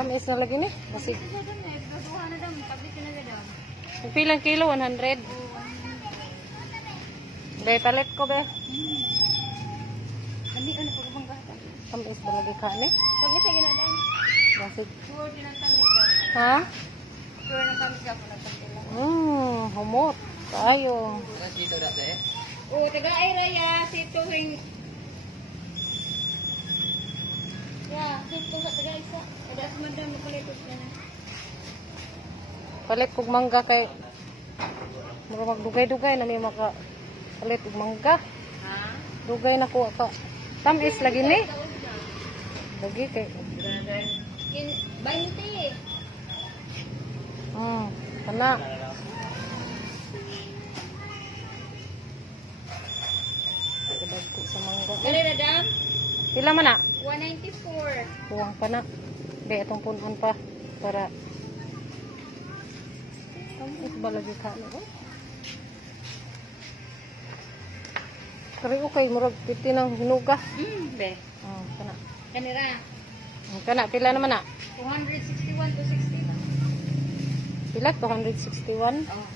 Tamis na lagi ni. Kasi Ito sa dami. Duha na dami. Pablik na gadam. pilang kilo 100. Be palit ko be. Dami ano pag bangga. Tamis ba lagi ka ni? Pag ito ginadaan. Basig. Sure din ang tamis ka. Ha? Sure ng tamis ka po na tangkila. Humot. Tayo. Oh, taga ay raya sito ring. Ya, sito sa taga isa. Kada sa madam palitos na na. Palit kog mangga kay mura magdugay-dugay na may maka palit og mangga. Ha? Dugay na ko ka. Tamis lagi ni. Lagi kay. In 20. Kana. Kadagko sa mangga. Dali na dam. Pila man na? 194. Kuwang pa na. Be atong punon pa para tamis ba lagi ka ni? Kari okay murag piti ng hinuga. Be. Kana. Kanira. Kana pila naman na? 261 to 60 ba? Pila 261. Oh.